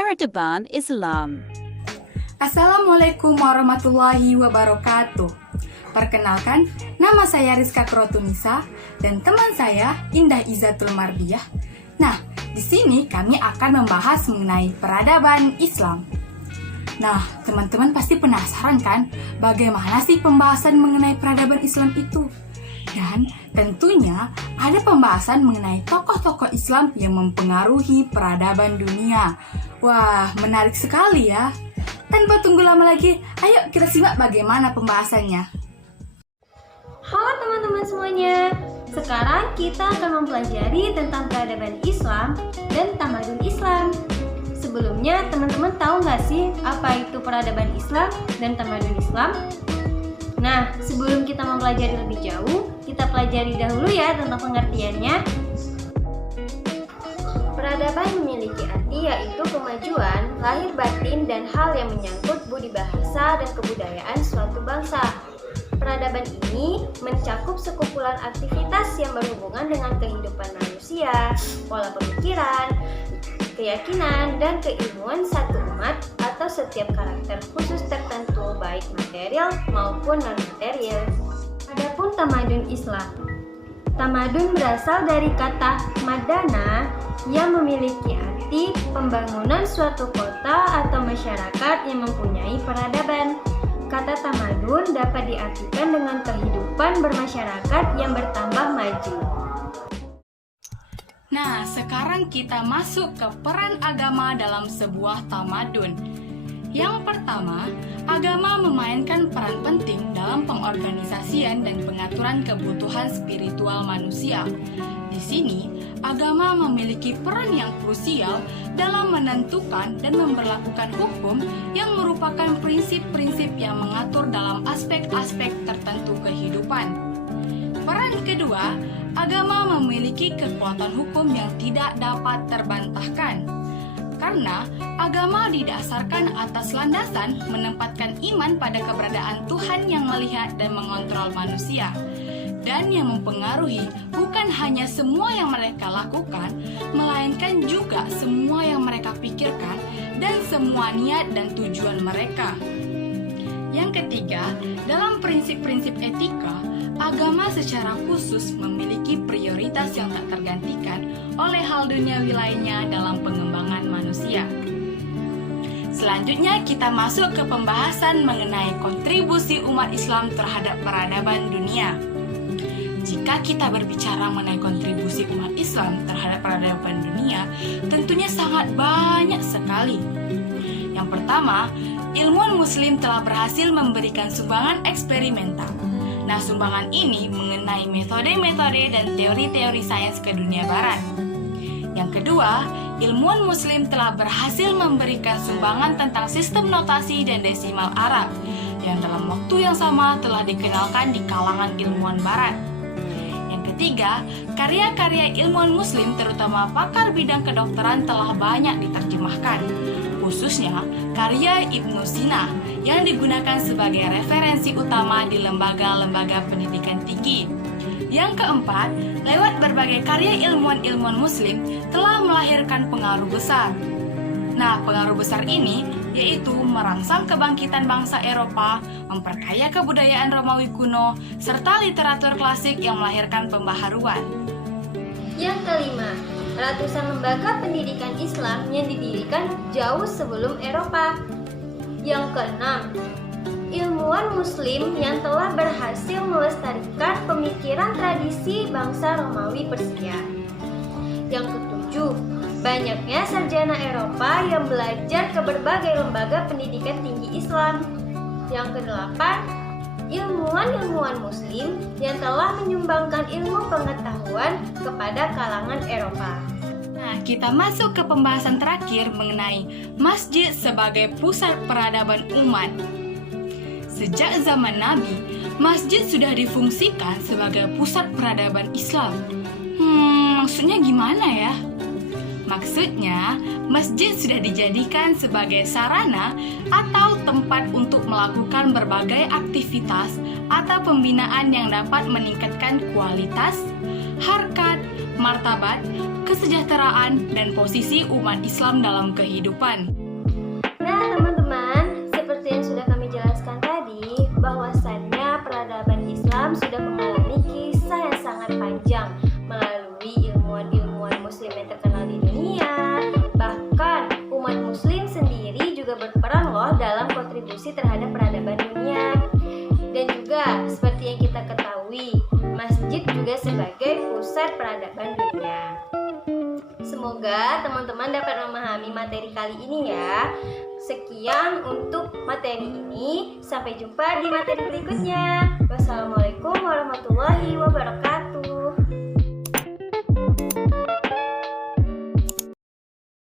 Peradaban Islam. Assalamualaikum warahmatullahi wabarakatuh. Perkenalkan, nama saya Rizka Krotunisa dan teman saya Indah Izatul Mardiah. Nah, di sini kami akan membahas mengenai peradaban Islam. Nah, teman-teman pasti penasaran kan, bagaimana sih pembahasan mengenai peradaban Islam itu? Dan tentunya ada pembahasan mengenai tokoh-tokoh Islam yang mempengaruhi peradaban dunia. Wah, menarik sekali ya. Tanpa tunggu lama lagi, ayo kita simak bagaimana pembahasannya. Halo teman-teman semuanya. Sekarang kita akan mempelajari tentang peradaban Islam dan tamadun Islam. Sebelumnya, teman-teman tahu nggak sih apa itu peradaban Islam dan tamadun Islam? Nah, sebelum kita mempelajari lebih jauh, kita pelajari dahulu ya tentang pengertiannya. Peradaban memiliki arti yaitu kemajuan, lahir batin, dan hal yang menyangkut budi bahasa dan kebudayaan suatu bangsa. Peradaban ini mencakup sekumpulan aktivitas yang berhubungan dengan kehidupan manusia, pola pemikiran, keyakinan, dan keilmuan satu umat atau setiap karakter khusus tertentu baik material maupun non-material. Adapun tamadun Islam. Tamadun berasal dari kata madana yang memiliki arti pembangunan suatu kota atau masyarakat yang mempunyai peradaban. Kata tamadun dapat diartikan dengan kehidupan bermasyarakat yang bertambah maju. Nah, sekarang kita masuk ke peran agama dalam sebuah tamadun. Yang pertama, agama memainkan peran penting dalam pengorganisasian dan pengaturan kebutuhan spiritual manusia. Di sini, agama memiliki peran yang krusial dalam menentukan dan memberlakukan hukum yang merupakan prinsip-prinsip yang mengatur dalam aspek-aspek tertentu kehidupan. Peran kedua, agama memiliki kekuatan hukum yang tidak dapat terbantahkan. Karena agama didasarkan atas landasan menempatkan iman pada keberadaan Tuhan yang melihat dan mengontrol manusia, dan yang mempengaruhi bukan hanya semua yang mereka lakukan, melainkan juga semua yang mereka pikirkan dan semua niat dan tujuan mereka. Yang ketiga, dalam prinsip-prinsip etika, agama secara khusus memiliki prioritas yang tak tergantikan oleh hal duniawi lainnya dalam pengembangan manusia. Selanjutnya kita masuk ke pembahasan mengenai kontribusi umat Islam terhadap peradaban dunia. Jika kita berbicara mengenai kontribusi umat Islam terhadap peradaban dunia, tentunya sangat banyak sekali. Yang pertama, ilmuwan Muslim telah berhasil memberikan sumbangan eksperimental. Nah, sumbangan ini mengenai metode-metode dan teori-teori sains ke dunia barat. Yang kedua, ilmuwan Muslim telah berhasil memberikan sumbangan tentang sistem notasi dan desimal Arab yang dalam waktu yang sama telah dikenalkan di kalangan ilmuwan barat. Yang ketiga, karya-karya ilmuwan Muslim terutama pakar bidang kedokteran telah banyak diterjemahkan, khususnya karya Ibnu Sina yang digunakan sebagai referensi utama di lembaga-lembaga pendidikan tinggi. Yang keempat, lewat berbagai karya ilmuwan-ilmuwan Muslim telah melahirkan pengaruh besar. Nah, pengaruh besar ini yaitu merangsang kebangkitan bangsa Eropa, memperkaya kebudayaan Romawi kuno, serta literatur klasik yang melahirkan pembaharuan. Yang kelima, ratusan lembaga pendidikan Islam yang didirikan jauh sebelum Eropa. Yang keenam, ilmuwan Muslim yang telah berhasil melestarikan pemikiran tradisi bangsa Romawi Persia. Yang ketujuh, banyaknya sarjana Eropa yang belajar ke berbagai lembaga pendidikan tinggi Islam. Yang kedelapan, ilmuwan-ilmuwan Muslim yang telah menyumbangkan ilmu pengetahuan kepada kalangan Eropa. Nah, kita masuk ke pembahasan terakhir mengenai masjid sebagai pusat peradaban umat. Sejak zaman Nabi, masjid sudah difungsikan sebagai pusat peradaban Islam. Maksudnya gimana ya? Maksudnya, masjid sudah dijadikan sebagai sarana atau tempat untuk melakukan berbagai aktivitas atau pembinaan yang dapat meningkatkan kualitas, harkat, martabat, kesejahteraan, dan posisi umat Islam dalam kehidupan. Nah, teman-teman, seperti yang sudah kami jelaskan tadi, bahwasannya peradaban Islam sudah mengalami kisah yang sangat panjang melalui ilmuwan-ilmuwan muslim yang terkenal di dunia. Bahkan umat muslim sendiri juga berperan loh dalam kontribusi terhadap peradaban dunia. Dan juga seperti yang kita ketahui, masjid juga sebagai pusat peradaban dunia. Semoga teman-teman dapat memahami materi kali ini ya. Sekian untuk materi ini. Sampai jumpa di materi berikutnya. Wassalamualaikum warahmatullahi wabarakatuh.